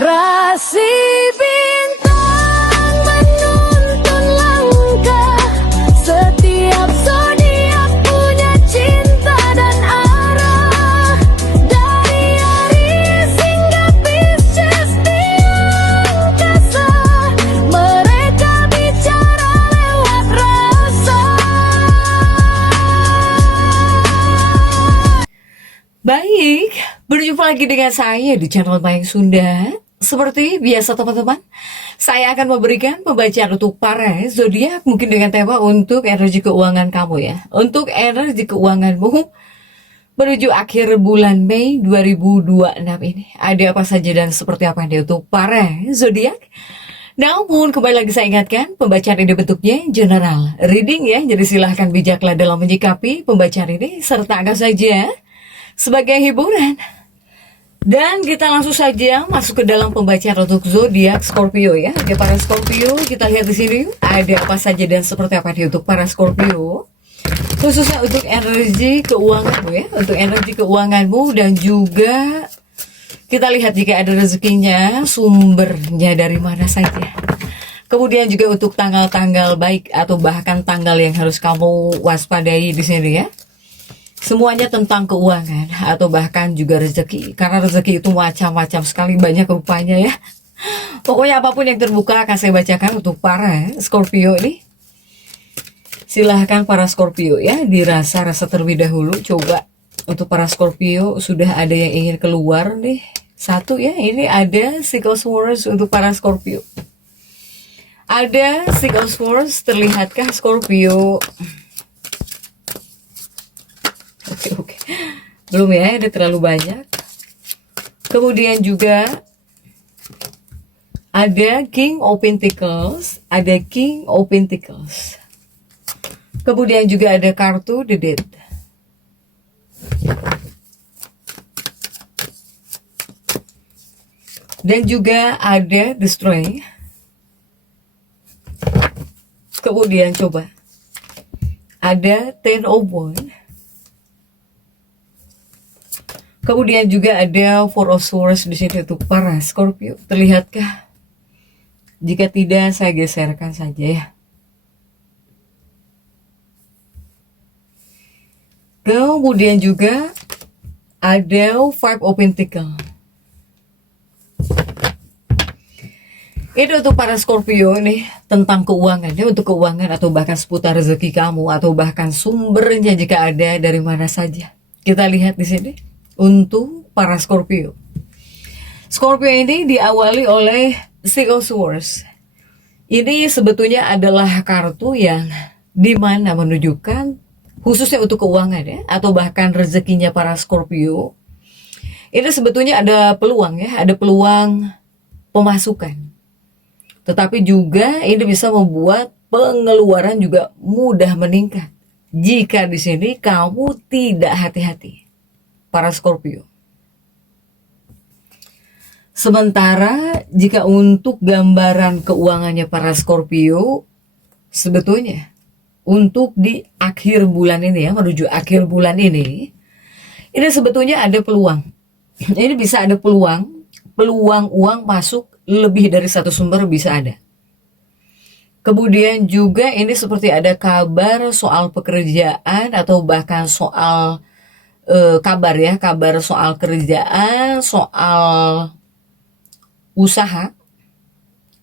Rasi bintang menuntun langkah, setiap zodiak punya cinta dan arah. Dari Aries hingga Pisces di angkasa, mereka bicara lewat rasa. Baik, berjumpa lagi dengan saya di channel Mayang Sunda. Seperti biasa teman-teman, saya akan memberikan pembacaan untuk para zodiak mungkin dengan tema untuk energi keuangan kamu ya. Untuk energi keuanganmu menuju akhir bulan Mei 2026 ini. Ada apa saja dan seperti apa ini untuk para zodiak? Namun kembali lagi saya ingatkan, pembacaan ini bentuknya general reading ya. Jadi silahkan bijaklah dalam menyikapi pembacaan ini serta anggap saja sebagai hiburan. Dan kita langsung saja masuk ke dalam pembacaan untuk zodiak Scorpio ya. Oke, para Scorpio, kita lihat di sini ada apa saja dan seperti apa nih untuk para Scorpio. Khususnya untuk energi keuanganmu ya, untuk energi keuanganmu dan juga kita lihat jika ada rezekinya, sumbernya dari mana saja. Kemudian juga untuk tanggal-tanggal baik atau bahkan tanggal yang harus kamu waspadai di sini ya. Semuanya tentang keuangan atau bahkan juga rezeki. Karena rezeki itu macam-macam sekali, banyak rupanya ya. Pokoknya apapun yang terbuka akan saya bacakan untuk para Scorpio ini. Silahkan para Scorpio ya, dirasa-rasa terlebih dahulu. Coba untuk para Scorpio, sudah ada yang ingin keluar nih. Satu ya, ini ada Six of Swords untuk para Scorpio. Ada Six of Swords, terlihatkah Scorpio? Oke. Belum ya, ada terlalu banyak. Kemudian juga ada King of Pentacles, ada King of Pentacles. Kemudian juga ada kartu The Death. Dan juga ada The Strength. Kemudian coba ada Ten of Wands. Kemudian juga ada Four of Swords di sini untuk para Scorpio. Terlihatkah? Jika tidak, saya geserkan saja ya. Kemudian juga ada Five of Pentacles. Itu untuk para Scorpio ini tentang keuangan ya, untuk keuangan atau bahkan seputar rezeki kamu atau bahkan sumbernya jika ada dari mana saja. Kita lihat di sini. Untuk para Scorpio. Scorpio ini diawali oleh Six of Swords. Ini sebetulnya adalah kartu yang dimana menunjukkan khususnya untuk keuangan ya, atau bahkan rezekinya para Scorpio. Ini sebetulnya ada peluang ya, ada peluang pemasukan. Tetapi juga ini bisa membuat pengeluaran juga mudah meningkat. Jika di sini kamu tidak hati-hati. Para Scorpio. Sementara jika untuk gambaran keuangannya para Scorpio, sebetulnya untuk di akhir bulan ini ya, menuju akhir bulan ini sebetulnya ada peluang. Ini bisa ada peluang uang masuk lebih dari satu sumber bisa ada. Kemudian juga ini seperti ada kabar soal pekerjaan atau bahkan soal kabar soal kerjaan, soal usaha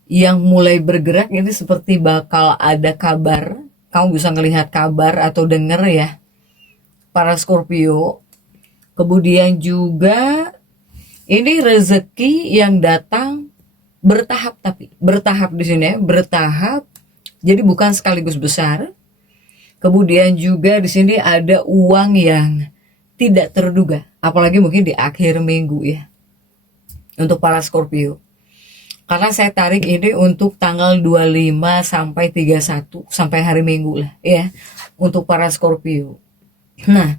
yang mulai bergerak. Ini seperti bakal ada kabar, kamu bisa melihat kabar atau dengar ya para Scorpio. Kemudian juga ini rezeki yang datang bertahap, tapi bertahap di sini ya, bertahap. Jadi bukan sekaligus besar. Kemudian juga di sini ada uang yang tidak terduga, apalagi mungkin di akhir minggu ya untuk para Scorpio. Karena saya tarik ini untuk tanggal 25 sampai 31 sampai hari Minggu lah ya untuk para Scorpio. Nah,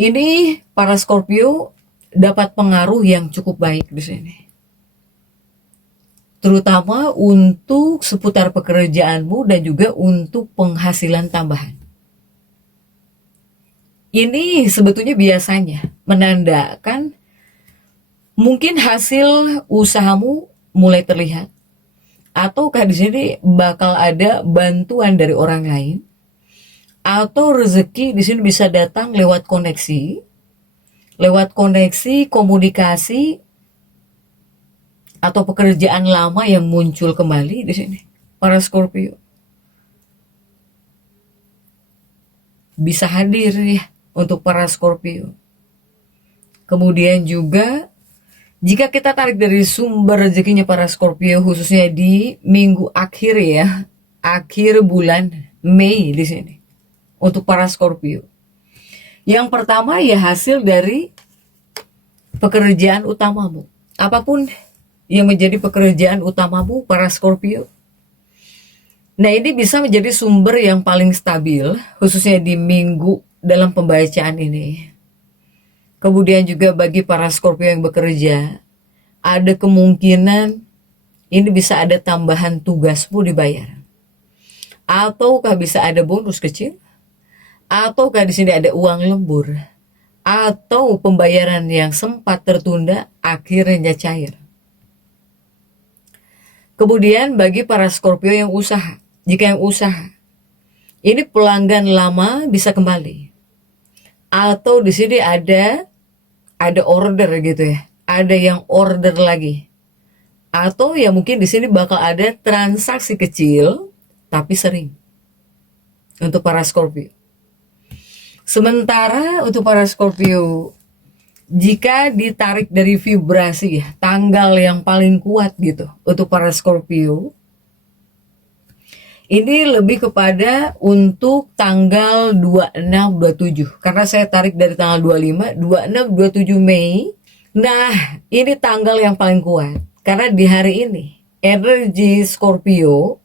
ini para Scorpio dapat pengaruh yang cukup baik di sini. Terutama untuk seputar pekerjaanmu dan juga untuk penghasilan tambahan. Ini sebetulnya biasanya menandakan Mungkin hasil usahamu mulai terlihat, ataukah di sini bakal ada bantuan dari orang lain, atau rezeki di sini bisa datang lewat koneksi, komunikasi, atau pekerjaan lama yang muncul kembali di sini. Para Scorpio bisa hadir ya untuk para Scorpio. Kemudian juga jika kita tarik dari sumber rezekinya para Scorpio, khususnya di minggu akhir ya, akhir bulan Mei di sini untuk para Scorpio. Yang pertama ya hasil dari pekerjaan utamamu. Apapun yang menjadi pekerjaan utamamu para Scorpio. Nah, ini bisa menjadi sumber yang paling stabil, khususnya di minggu dalam pembacaan ini. Kemudian juga bagi para Scorpio yang bekerja, ada kemungkinan ini bisa ada tambahan tugasmu dibayar. Ataukah bisa ada bonus kecil, ataukah di sini ada uang lembur, atau pembayaran yang sempat tertunda akhirnya cair. Kemudian bagi para Scorpio yang usaha, jika yang usaha, ini pelanggan lama bisa kembali. Atau di sini ada order gitu ya, ada yang order lagi. Atau ya mungkin di sini bakal ada transaksi kecil tapi sering untuk para Scorpio. Sementara untuk para Scorpio, jika ditarik dari vibrasi ya, tanggal yang paling kuat gitu untuk para Scorpio, ini lebih kepada untuk tanggal 26-27. Karena saya tarik dari tanggal 25, 26, 27 Mei. Nah, ini tanggal yang paling kuat. Karena di hari ini, energi Scorpio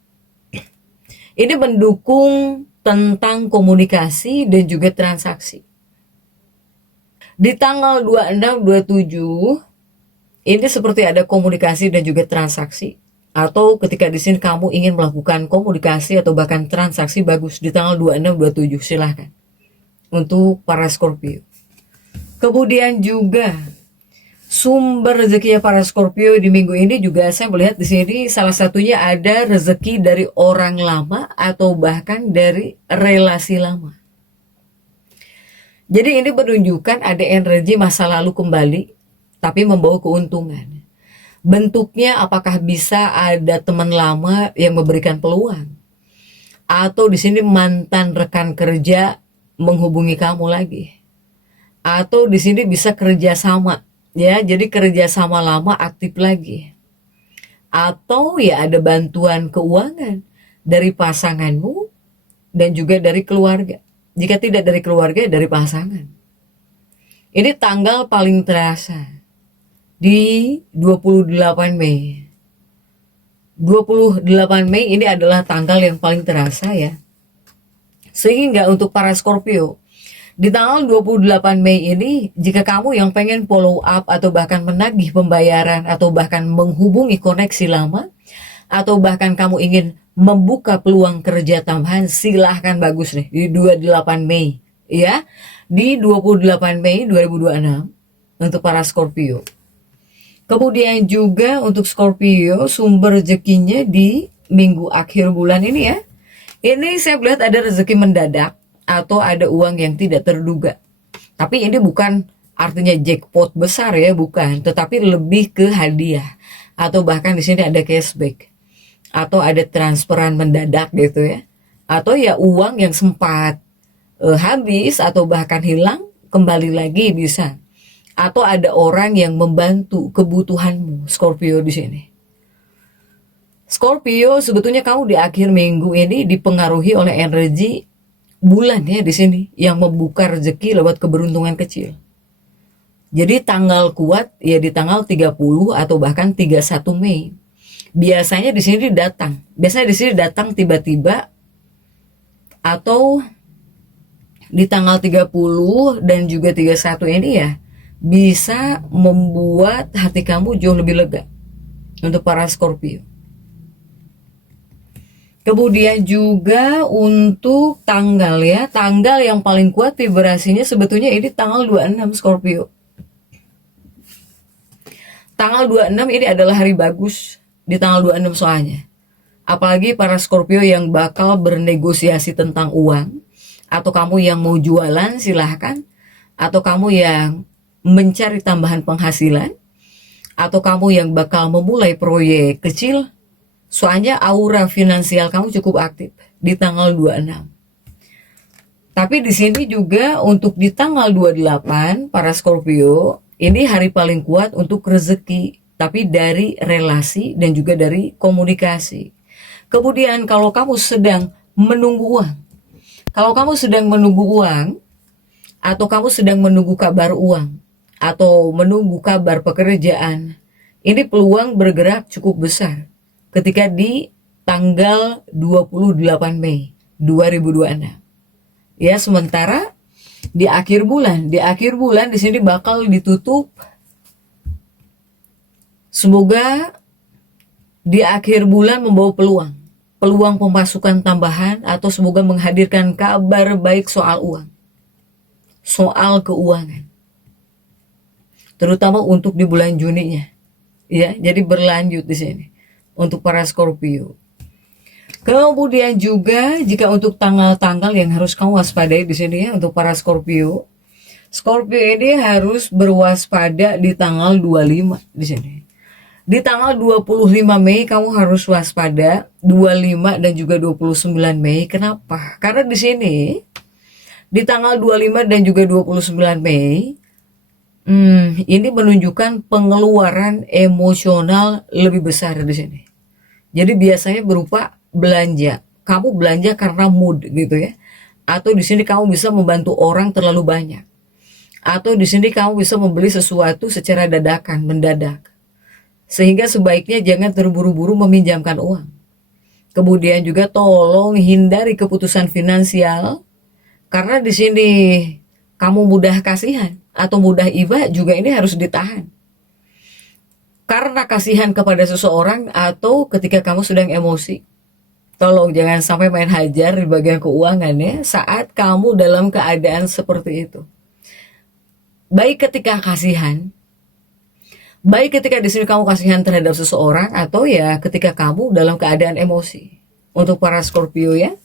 ini mendukung tentang komunikasi dan juga transaksi. Di tanggal 26-27, ini seperti ada komunikasi dan juga transaksi. Atau ketika di sini kamu ingin melakukan komunikasi atau bahkan transaksi, bagus di tanggal 26-27, silahkan untuk para Scorpio. Kemudian juga sumber rezekinya para Scorpio di minggu ini juga saya melihat di sini salah satunya ada rezeki dari orang lama atau bahkan dari relasi lama. Jadi ini menunjukkan ada energi masa lalu kembali tapi membawa keuntungan. Bentuknya apakah bisa ada teman lama yang memberikan peluang, atau di sini mantan rekan kerja menghubungi kamu lagi, atau di sini bisa kerjasama ya, jadi kerjasama lama aktif lagi, atau ya ada bantuan keuangan dari pasanganmu dan juga dari keluarga. Jika tidak dari keluarga, dari pasangan. Ini tanggal paling terasa di 28 Mei. 28 Mei ini adalah tanggal yang paling terasa ya. Sehingga untuk para Scorpio, di tanggal 28 Mei ini, jika kamu yang pengen follow up atau bahkan menagih pembayaran atau bahkan menghubungi koneksi lama, atau bahkan kamu ingin membuka peluang kerja tambahan, silahkan, bagus nih di 28 Mei ya. Di 28 Mei 2026 untuk para Scorpio. Kemudian juga untuk Scorpio, sumber rezekinya di minggu akhir bulan ini ya. Ini saya melihat ada rezeki mendadak atau ada uang yang tidak terduga. Tapi ini bukan artinya jackpot besar ya, bukan. Tetapi lebih ke hadiah. Atau bahkan di sini ada cashback. Atau ada transferan mendadak gitu ya. Atau ya uang yang sempat habis atau bahkan hilang, kembali lagi bisa. Atau ada orang yang membantu kebutuhanmu, Scorpio di sini. Scorpio, sebetulnya kamu di akhir minggu ini dipengaruhi oleh energi bulan ya di sini yang membuka rezeki lewat keberuntungan kecil. Jadi tanggal kuat ya di tanggal 30 atau bahkan 31 Mei. Biasanya di sini datang. Biasanya di sini datang tiba-tiba atau di tanggal 30 dan juga 31 ini ya bisa membuat hati kamu jauh lebih lega untuk para Scorpio. Kemudian juga untuk tanggal ya, tanggal yang paling kuat vibrasinya sebetulnya ini tanggal 26 Scorpio. Tanggal 26 ini adalah hari bagus di tanggal 26 soalnya. Apalagi para Scorpio yang bakal bernegosiasi tentang uang, atau kamu yang mau jualan silahkan, atau kamu yang mencari tambahan penghasilan, atau kamu yang bakal memulai proyek kecil. Soalnya aura finansial kamu cukup aktif di tanggal 26. Tapi di sini juga untuk di tanggal 28 para Scorpio, ini hari paling kuat untuk rezeki, tapi dari relasi dan juga dari komunikasi. Kemudian kalau kamu sedang menunggu uang, atau kamu sedang menunggu kabar uang, atau menunggu kabar pekerjaan, ini peluang bergerak cukup besar ketika di tanggal 28 Mei 2026. Ya, sementara di akhir bulan di sini bakal ditutup. Semoga di akhir bulan membawa peluang pemasukan tambahan, atau semoga menghadirkan kabar baik soal uang, soal keuangan, terutama untuk di bulan Juninya. Ya, jadi berlanjut di sini untuk para Scorpio. Kemudian juga jika untuk tanggal-tanggal yang harus kamu waspadai di sini ya untuk para Scorpio. Scorpio ini harus berwaspada di tanggal 25 di sini. Di tanggal 25 Mei kamu harus waspada, 25 dan juga 29 Mei. Kenapa? Karena di sini di tanggal 25 dan juga 29 Mei ini menunjukkan pengeluaran emosional lebih besar di sini. Jadi biasanya berupa belanja. Kamu belanja karena mood gitu ya. Atau di sini kamu bisa membantu orang terlalu banyak. Atau di sini kamu bisa membeli sesuatu secara dadakan, mendadak. Sehingga sebaiknya jangan terburu-buru meminjamkan uang. Kemudian juga tolong hindari keputusan finansial, karena di sini kamu mudah kasihan atau mudah iba juga ini harus ditahan. Karena kasihan kepada seseorang atau ketika kamu sedang emosi. Tolong jangan sampai main hajar di bagian keuangan ya saat kamu dalam keadaan seperti itu. Baik ketika di sini kamu kasihan terhadap seseorang, atau ya ketika kamu dalam keadaan emosi. Untuk para Scorpio ya.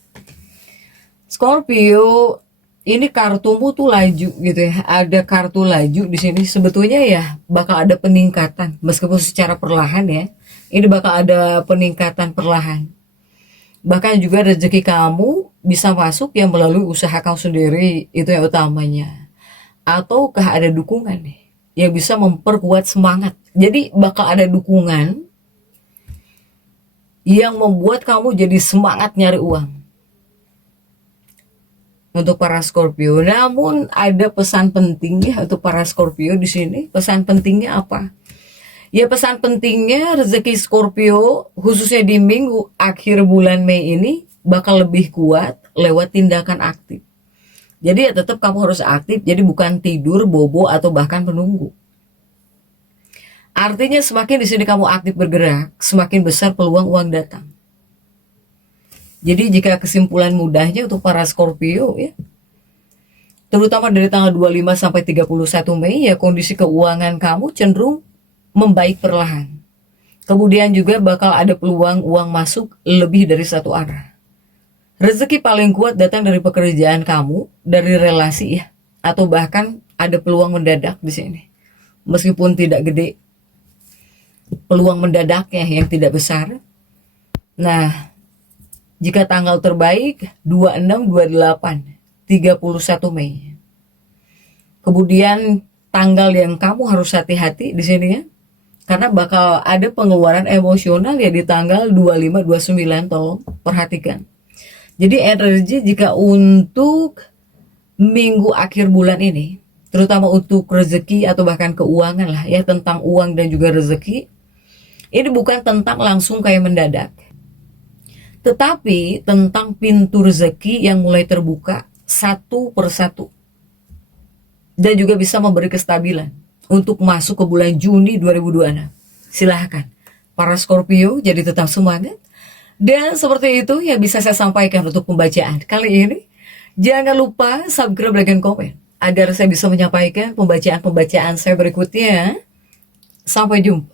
Scorpio, ini kartumu tuh laju gitu ya. Ada kartu laju di sini, sebetulnya ya bakal ada peningkatan meskipun secara perlahan ya. Ini bakal ada peningkatan perlahan. Bahkan juga rezeki kamu bisa masuk yang melalui usaha kamu sendiri, itu yang utamanya. Ataukah ada dukungan nih yang bisa memperkuat semangat. Jadi bakal ada dukungan yang membuat kamu jadi semangat nyari uang. Untuk para Scorpio. Namun ada pesan penting ya untuk para Scorpio di sini. Pesan pentingnya apa? Ya, pesan pentingnya rezeki Scorpio khususnya di minggu akhir bulan Mei ini bakal lebih kuat lewat tindakan aktif. Jadi ya tetap kamu harus aktif, jadi bukan tidur, bobo, atau bahkan menunggu. Artinya semakin di sini kamu aktif bergerak, semakin besar peluang uang datang. Jadi jika kesimpulan mudahnya untuk para Scorpio ya, terutama dari tanggal 25 sampai 31 Mei ya, kondisi keuangan kamu cenderung membaik perlahan. Kemudian juga bakal ada peluang uang masuk lebih dari satu arah. Rezeki paling kuat datang dari pekerjaan kamu, dari relasi ya, atau bahkan ada peluang mendadak di sini. Meskipun tidak gede, peluang mendadaknya yang tidak besar. Nah, jika tanggal terbaik 26, 28, 31 Mei. Kemudian tanggal yang kamu harus hati-hati di sini ya. Karena bakal ada pengeluaran emosional ya di tanggal 25, 29, tolong perhatikan. Jadi energi jika untuk minggu akhir bulan ini, terutama untuk rezeki atau bahkan keuangan lah ya, tentang uang dan juga rezeki, ini bukan tentang langsung kayak mendadak, tetapi tentang pintu rezeki yang mulai terbuka satu persatu dan juga bisa memberi kestabilan untuk masuk ke bulan Juni 2026. Silahkan para Scorpio jadi tetap semangat. Dan seperti itu yang bisa saya sampaikan untuk pembacaan kali ini. Jangan lupa subscribe, like, dan komen agar saya bisa menyampaikan pembacaan-pembacaan saya berikutnya Sampai jumpa.